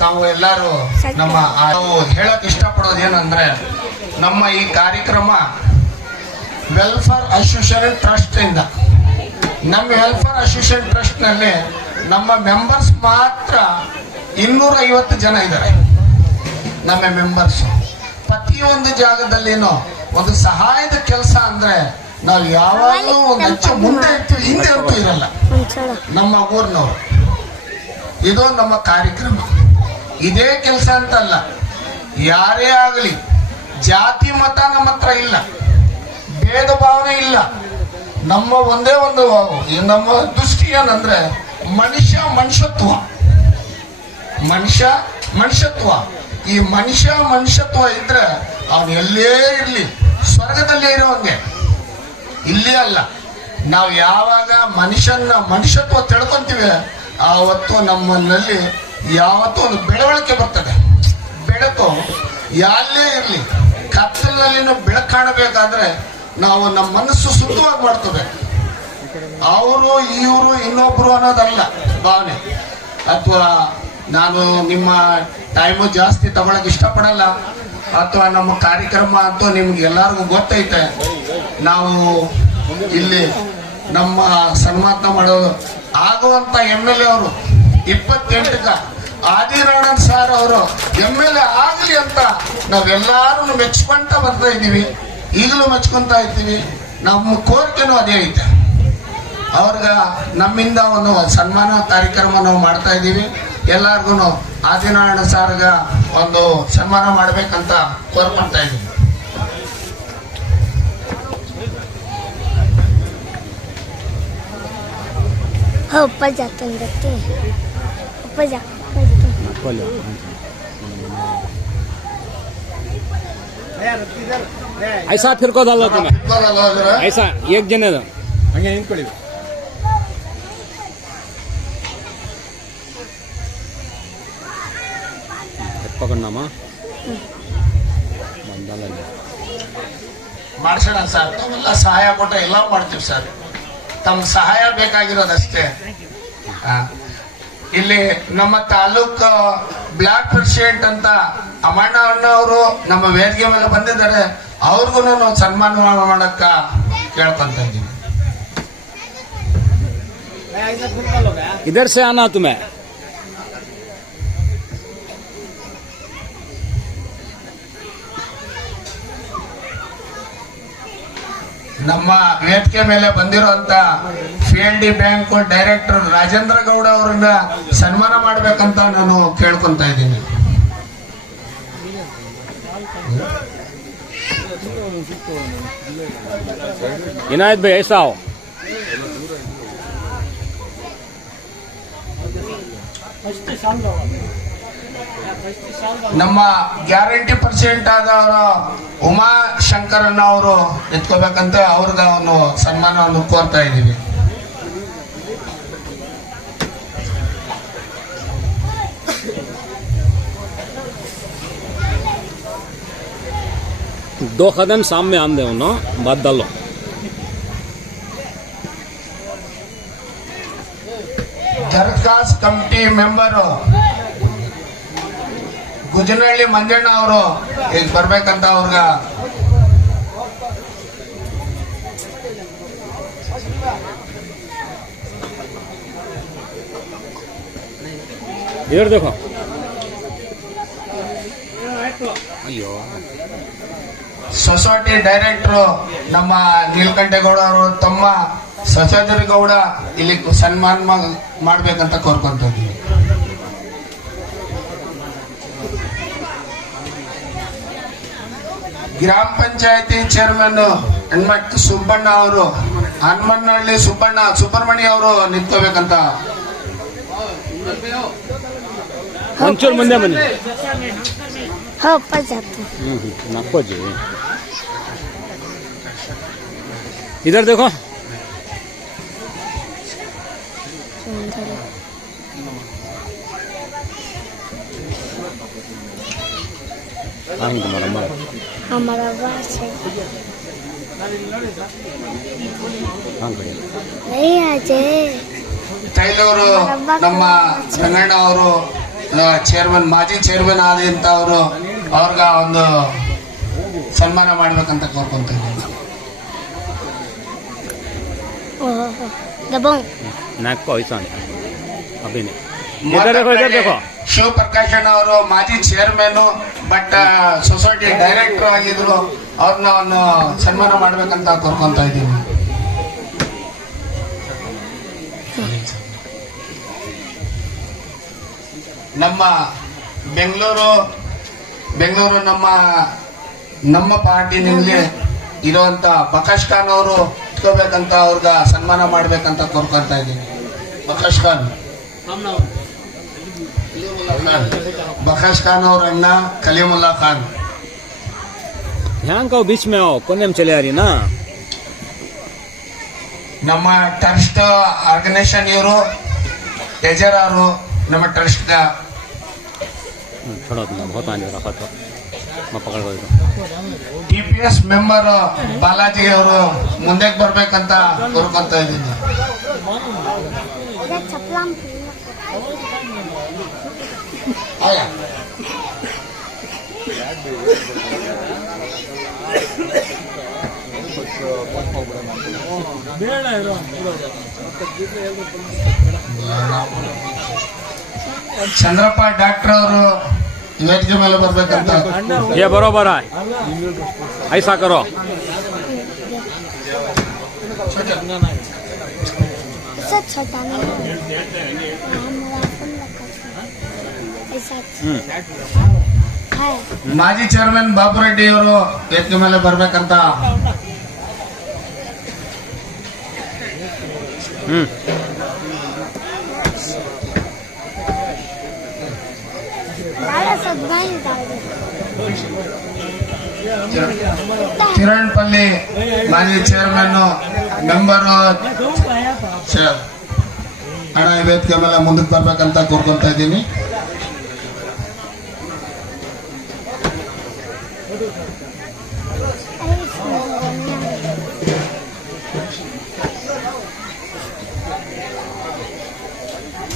ತಾವು ಎಲ್ಲರೂ ನಾವು ಹೇಳಕ್ ಇಷ್ಟಪಡೋದು ಏನಂದ್ರೆ, ನಮ್ಮ ಈ ಕಾರ್ಯಕ್ರಮ ವೆಲ್ಫೇರ್ ಅಸೋಸಿಯೇಷನ್ ಟ್ರಸ್ಟ್ ಇಂದ, ನಮ್ಮ ವೆಲ್ಫೇರ್ ಅಸೋಸಿಯೇಷನ್ ಟ್ರಸ್ಟ್ ನಲ್ಲಿ ನಮ್ಮ ಮೆಂಬರ್ಸ್ ಮಾತ್ರ 250 ಜನ ಇದ್ದಾರೆ. ನಮ್ಮ ಮೆಂಬರ್ಸ್ ಪ್ರತಿಯೊಂದು ಜಾಗದಲ್ಲಿನೂ ಒಂದು ಸಹಾಯದ ಕೆಲಸ ಅಂದ್ರೆ ನಾವು ಯಾವಾಗಲೂ ಒಂದು ಹೆಚ್ಚು ಮುಂದೆ ಇರ್ತೀವಿ, ಹಿಂದೆ ಅಂತೂ ಇರಲ್ಲ. ನಮ್ಮ ಊರಿನವರು ಇದು ನಮ್ಮ ಕಾರ್ಯಕ್ರಮ. ಇದೇ ಕೆಲಸ ಅಂತಲ್ಲ, ಯಾರೇ ಆಗಲಿ ಜಾತಿ ಮತ ನಮ್ಮ ಹತ್ರ ಇಲ್ಲ, ಭೇದ ಭಾವನೆ ಇಲ್ಲ. ನಮ್ಮ ಒಂದೇ ಒಂದು ನಮ್ಮ ದೃಷ್ಟಿ ಏನಂದ್ರೆ ಮನುಷ್ಯತ್ವ. ಈ ಮನುಷ್ಯತ್ವ ಇದ್ರೆ ಅವನು ಎಲ್ಲೇ ಇರ್ಲಿ ಸ್ವರ್ಗದಲ್ಲೇ ಇರೋಂಗೆ. ಇಲ್ಲಿ ಅಲ್ಲ, ನಾವು ಯಾವಾಗ ಮನುಷ್ಯತ್ವ ತಿಳ್ಕೊಂತೀವಿ ಆವತ್ತು ನಮ್ಮಲ್ಲಿ ಯಾವತ್ತೂ ಒಂದು ಬೆಳವಣಿಗೆ ಬರ್ತದೆ. ಬೆಳಕು ಎಲ್ಲೇ ಇರ್ಲಿ ಕತ್ತಲಿನಲ್ಲಿನೂ ಬೆಳಕು ಕಾಣಬೇಕಾದ್ರೆ ನಾವು ನಮ್ಮ ಮನಸ್ಸು ಶುದ್ಧವಾಗಿ ಮಾಡ್ಕೋಬೇಕು. ಅವರು ಇವರು ಇನ್ನೊಬ್ರು ಅನ್ನೋದಲ್ಲ ಭಾವನೆ. ಅಥವಾ ನಾನು ನಿಮ್ಮ ಟೈಮು ಜಾಸ್ತಿ ತಗೊಳಕ್ ಇಷ್ಟಪಡಲ್ಲ, ಅಥವಾ ನಮ್ಮ ಕಾರ್ಯಕ್ರಮ ಅಂತೂ ನಿಮ್ಗೆ ಎಲ್ಲರಿಗೂ ಗೊತ್ತೈತೆ. ನಾವು ಇಲ್ಲಿ ನಮ್ಮ ಸನ್ಮಾನ ಮಾಡೋದು ಆಗುವಂತ MLA ಅವರು 28ಕ್ಕೆ ಆದಿನಾರಾಯಣ್ ಸರ್ ಅವರು MLA ಆಗಲಿ ಅಂತ ನಾವೆಲ್ಲರೂ ಮೆಚ್ಕೊಂತ ಬರ್ತಾ ಇದ್ದೀವಿ, ಈಗಲೂ ಮೆಚ್ಕೊಂತ ಇರ್ತೀವಿ. ನಮ್ಮ ಕೋರಿಕೆನೂ ಅದೇ ಐತೆ. ಅವ್ರಿಗ ನಮ್ಮಿಂದ ಒಂದು ಸನ್ಮಾನ ಕಾರ್ಯಕ್ರಮ ನಾವು ಮಾಡ್ತಾ ಇದ್ದೀವಿ. ಎಲ್ಲಾರ್ಗು ಆದಿನಾರಾಯಣ ಸರ್ಗ ಒಂದು ಸನ್ಮಾನ ಮಾಡ್ಬೇಕಂತ ಕೋರ್ಕೊಂತಾ ಇದ್ದೀವಿ. ऐसा फिर को डालो तुम्हें ऐसा एक जने दो हंगे निंತ್ಕೊಳ್ಳಿ ಪಕಡ್ನಮ್ಮ ಬಂದಲ್ಲ ಮಾಡ್ಸೋಣ ಸರ್. ತಾವೆಲ್ಲ ಸಹಾಯ ಕೊಟ್ಟ ಎಲ್ಲ ಮಾಡ್ತೀವಿ ಸರ್. ತಮ್ಮ ಸಹಾಯ ಬೇಕಾಗಿರೋದಷ್ಟೇ. ಇಲ್ಲಿ ನಮ್ಮ ತಾಲೂಕ್ ಬ್ಲಾಕ್ ಪ್ರೆಸಿಡೆಂಟ್ ಅಂತ ಅಮಣ್ಣ ಅಣ್ಣವರು ನಮ್ಮ ವೇದಿಕೆ ಮೇಲೆ ಬಂದಿದ್ದಾರೆ. ಅವ್ರಿಗೂ ನಾವು ಸನ್ಮಾನ ಮಾಡಕ್ಕ ಕೇಳ್ಕೊಂತ ಇದ್ದೀವಿ. इधर से आना तुम्हें ನಮ್ಮ ವೇದಿಕೆ ಮೇಲೆ ಬಂದಿರುವಂತ PNB bank director Rajendra Gowda ಅವರನ್ನ ಸನ್ಮಾನ ಮಾಡ್ಬೇಕಂತ ನಾನು ಕೇಳ್ಕೊಂತ ಇದ್ದೀನಿ. इनायत भाई ऐसा हो ನಮ್ಮ ಗ್ಯಾರಂಟಿ ಪರ್ಸೆಂಟ್ ಆದವರ ಉಮಾಶಂಕರನ್ನ ಅವರು ನಿಂತ್ಕೋಬೇಕಂತ ಅವ್ರಿಗೆ ಒಂದು ಸನ್ಮಾನವನ್ನು ಕೋರ್ತಾ ಇದ್ದೀವಿ. दो कदम सामने आंदे हो ना बात डालो. ದರ್ಗಾಸ್ ಕಮಿಟಿ ಮೆಂಬರು ಗುಜನಹಳ್ಳಿ ಮಂಜಣ್ಣ ಅವರು ಈಗ ಬರ್ಬೇಕಂತ ಅವ್ರಗ इधर देखो ಅಯ್ಯೋ ಸೊಸೈಟಿ ಡೈರೆಕ್ಟರ್ ನಮ್ಮ ನೀಲಕಂಠೇಗೌಡ ಅವರು ತಮ್ಮ ಸಹೋದರಿ ಗೌಡ ಇಲ್ಲಿ ಸನ್ಮಾನ ಮಾಡ್ಬೇಕಂತ ಕೋರ್ಕೊಂತ ಇದ್ದೀವಿ. ಗ್ರಾಮ ಪಂಚಾಯತಿ ಚೇರ್ಮನ್ ಹೆಣ್ಮಕ್ ಸುಬ್ಬಣ್ಣ ಅವರು ಹನುಮನಹಳ್ಳಿ ಸುಬ್ರಹ್ಮಣ್ಯ ಅವರು ನಿಂತ್ಕೋಬೇಕಂತ. ಒಂಚೂರು ಮುಂದೆ ಬನ್ನಿ. नक्को जी इधर देखो हमारा बास है नहीं आज ತೈಲವರು ನಮ್ಮ ರಂಗಣ್ಣ ಅವರು ಚೇರ್ಮನ್ ಮಾಜಿ ಚೇರ್ಮನ್ ಆದಂಥವರು ಅವ್ರಿಗೆ ಒಂದು ಸನ್ಮಾನ ಮಾಡ್ಬೇಕಂತ ಕೋರ್ಕೊಂತ ಇದ್ದೀನಿ. दबों ನಾಲ್ಕು ಐಸ ಅಂತ ಅಭಿನಯ ಶಿವಪ್ರಕಾಶ್ ಅವರು ಮಾಜಿ ಚೇರ್ಮನ್ ಬಟ್ ಸೊಸೈಟಿ ಡೈರೆಕ್ಟರ್ ಆಗಿದ್ರು, ಅವ್ರನ್ನ ಒಂದು ಸನ್ಮಾನ ಮಾಡ್ಬೇಕಂತ ಕೋರ್ಕೊಂತ ಇದ್ದೀನಿ. ನಮ್ಮ ಬೆಂಗಳೂರು ನಮ್ಮ ಪಾರ್ಟಿನಲ್ಲಿ ಇರುವಂತ ಬಕಾಶ್ ಖಾನ್ ಅವರು ಇಟ್ಕೋಬೇಕಂತ ಅವ್ರಗ ಸನ್ಮಾನ ಮಾಡ್ಬೇಕಂತ ಕೋರ್ಕೊಂತ ಇದ್ದೀನಿ. बकाश खान और अन्ना कलीमुल्ला खान यहाँ का बीच में आओ कौन चले आ रही ना ನಮ್ಮ ಟ್ರಸ್ಟ್ ಆರ್ಗನೈಸೇಷನ್ ಇವರು ಟ್ರೆಜರರು ನಮ್ಮ ಟ್ರಸ್ಟ್ का छोड़ो तुम बहुत आने रखा था मैं पकड़ गई TPS ಮೆಂಬರ್ ಬಾಲಾಜಿ ಅವರು ಮುಂದೆ ಬರಬೇಕಂತ ಕೋರ್ಕೊಂತ ಇದ್ದೀನಿ. आया चंद्रप्ಪ डॉक्टर ಅವರು ವೇದಿಕೆ ಮೇಲೆ ಬರಬೇಕಂತ. ये बरोबर है ऐसा करो ಮಾಜಿ ಚೇರ್ಮನ್ ಬಾಬು ರೆಡ್ಡಿ ಅವರು ವೇದಿಕೆ ಮೇಲೆ ಬರ್ಬೇಕಂತ. ಕಿರಣ್ ಮಾಜಿ ಚೇರ್ಮನ್ ಮೆಂಬರ್ ಹಣ ವೇದಿಕೆ ಮೇಲೆ ಮುಂದಕ್ಕೆ ಬರ್ಬೇಕಂತ ಕೋರ್ಕೊಂತ ಇದ್ದೀನಿ.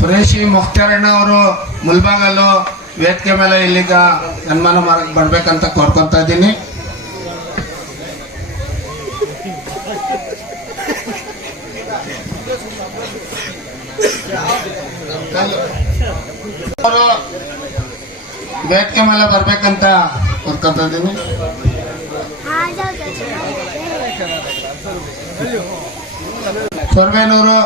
ಸುರೇಶಿ ಮುಖ್ತಾರಣ್ಣ ಅವರು ಮುಲ್ಬಾಗಲು ವೇದಿಕೆ ಮೇಲೆ ಇಲ್ಲಿಗ ಸನ್ಮಾನ ಮಾಡಕ್ ಬರ್ಬೇಕಂತ ಕೋರ್ಕೊಂತ ಇದ್ದೀನಿ. ಅವರು ವೇದಿಕೆ ಮೇಲೆ ಬರ್ಬೇಕಂತ ಕೋರ್ಕೊಂತ ಇದ್ದೀನಿ. ಸೊರ್ವೇನೂರು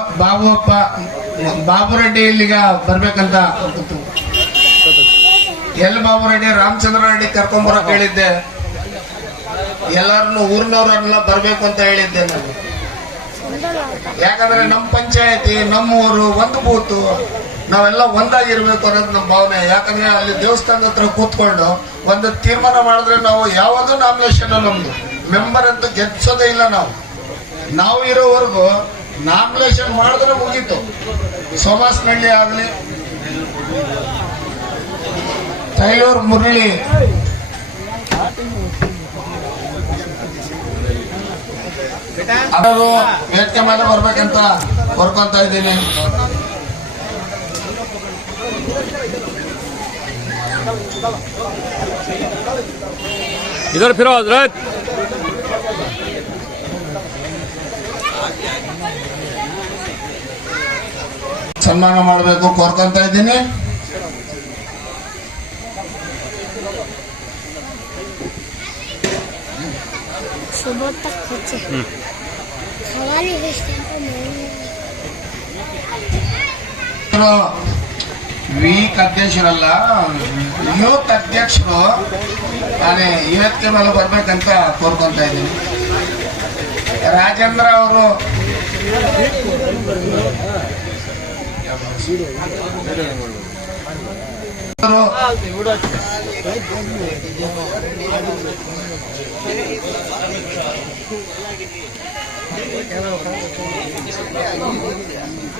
ಬಾಬು ರೆಡ್ಡಿ ಇಲ್ಲಿಗ ಬರ್ಬೇಕಂತ. ಬಾಬು ರೆಡ್ಡಿ ರಾಮಚಂದ್ರ ರೆಡ್ಡಿ ಕರ್ಕೊಂಬರಕ್ ಹೇಳಿದ್ದೆ, ಎಲ್ಲಾರನ್ನು ಊರಿನವ್ರನ್ನೆಲ್ಲ ಬರ್ಬೇಕು ಅಂತ ಹೇಳಿದ್ದೆ ನಾನು. ಯಾಕಂದ್ರೆ ನಮ್ಮ ಪಂಚಾಯತಿ ನಮ್ಮ ಊರು ಒಂದು ಬೂತು ನಾವೆಲ್ಲ ಒಂದಾಗಿರ್ಬೇಕು ಅನ್ನೋದು ನಮ್ಮ ಭಾವನೆ. ಯಾಕಂದ್ರೆ ಅಲ್ಲಿ ದೇವಸ್ಥಾನದ ಹತ್ರ ಕೂತ್ಕೊಂಡು ಒಂದು ತೀರ್ಮಾನ ಮಾಡಿದ್ರೆ ನಾವು ಯಾವುದು ನಾಮಿನೇಷನ್ ನಮ್ದು ಮೆಂಬರ್ ಅಂತ ಗೆಲ್ಸೋದೇ ಇಲ್ಲ. ನಾವು ಇರೋವರೆಗೂ ನಾಮಿನೇಷನ್ ಮಾಡಿದ್ರೆ ಮುಗೀತು. ಸೋಮಾಸ್ನಹಳ್ಳಿ ಆಗ್ಲಿ ತೈಲೂರು ಮುರಳಿ ಅವರು ವೇದಿಕೆ ಮೇಲೆ ಬರ್ಬೇಕಂತ ಕೋರ್ಕೊಂತ ಇದ್ದೀನಿ. इधर फिरो हजरत ಸನ್ಮಾನ ಮಾಡಬೇಕು ಕೋರ್ಕೊಂತ ಇದ್ದೀನಿ. ವೀಕ್ ಅಧ್ಯಕ್ಷರಲ್ಲ, ಯೂತ್ ಅಧ್ಯಕ್ಷರು ನಾನೇ ವೇದಿಕೆ ಮೇಲೆ ಬರ್ಬೇಕಂತ ಕೋರ್ಕೊಂತ ಇದ್ದೀನಿ. ರಾಜೇಂದ್ರ ಅವರು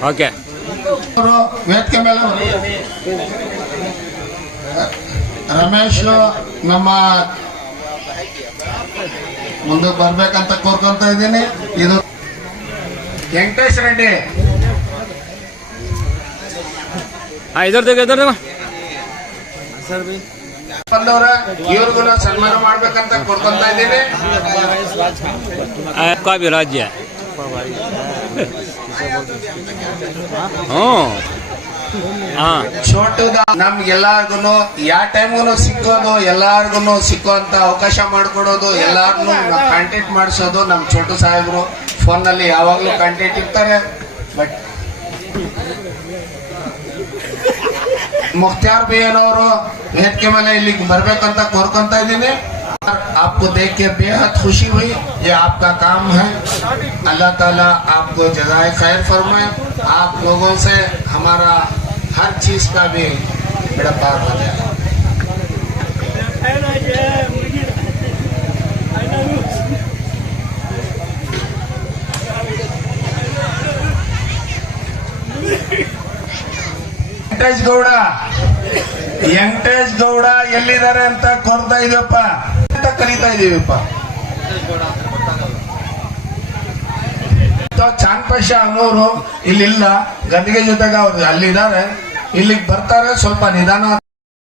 ಓಕೆ ವೇದಿಕೆ ಮೇಲೆ ರಮೇಶ್ ನಮ್ಮ ಮುಂದಕ್ಕೆ ಬರ್ಬೇಕಂತ ಕೋರ್ಕೊಂತ ಇದ್ದೀನಿ. ಇದು ವೆಂಕಟೇಶ್ ರೆಡ್ಡಿ हाँ इधर देखो ಬಂದವ್ರ ಇವ್ರಿಗೂ ಸನ್ಮಾನ ಮಾಡ್ಬೇಕಂತ ಕೊಡ್ಕೊಂತ ಇದ್ದೀನಿ. आपका भी राज्य हाँ ಚೋಟುದ ನಮ್ಗೆಲ್ಲಾರ್ಗು ಯಾವ ಟೈಮ್ಗೂ ಸಿಕ್ಕೋದು, ಎಲ್ಲಾರ್ಗು ಸಿಕ್ಕುವಂತ ಅವಕಾಶ ಮಾಡ್ಕೊಡೋದು, ಎಲ್ಲಾರ್ನು ಕಾಂಟ್ಯಾಕ್ಟ್ ಮಾಡಿಸೋದು. ನಮ್ ಚೋಟು ಸಾಹೇಬ್ರು ಫೋನ್ ನಲ್ಲಿ ಯಾವಾಗ್ಲೂ ಕಾಂಟ್ಯಾಕ್ಟ್ ಇರ್ತಾರೆ. ಬಟ್ ಮುಖ್ತಾರ್ ಬೇಯನವರು ವೇದಿಕೆ ಮೇಲೆ ಇಲ್ಲಿಗೆ ಬರ್ಬೇಕಂತ ಕೋರ್ಕೊಂತ ಇದ್ದೀನಿ. आपको देख के बेहद खुशी हुई. ये आपका काम है. अल्लाह ताला आपको जज़ाए खैर फरमाए. आप लोगों से हमारा हर चीज का भी बड़ा पार हो जाए. ವೆಂಕಟೇಶ್ ಗೌಡ ಎಲ್ಲಿದ್ದಾರೆ ಅಂತ ಕೊಡ್ತಾ ಇದೀವಪ್ಪ ಅಂತ ಕರೀತಾ ಇದೀವಿಪ್ಪ. ಚಾನ್ಪಶ ಅನ್ನೋರು ಇಲ್ಲಿಲ್ಲ, ಗದ್ದಿಗೆ ಜೊತೆಗೆ ಅವ್ರು ಅಲ್ಲಿದ್ದಾರೆ. ಇಲ್ಲಿಗೆ ಬರ್ತಾರೆ, ಸ್ವಲ್ಪ ನಿಧಾನ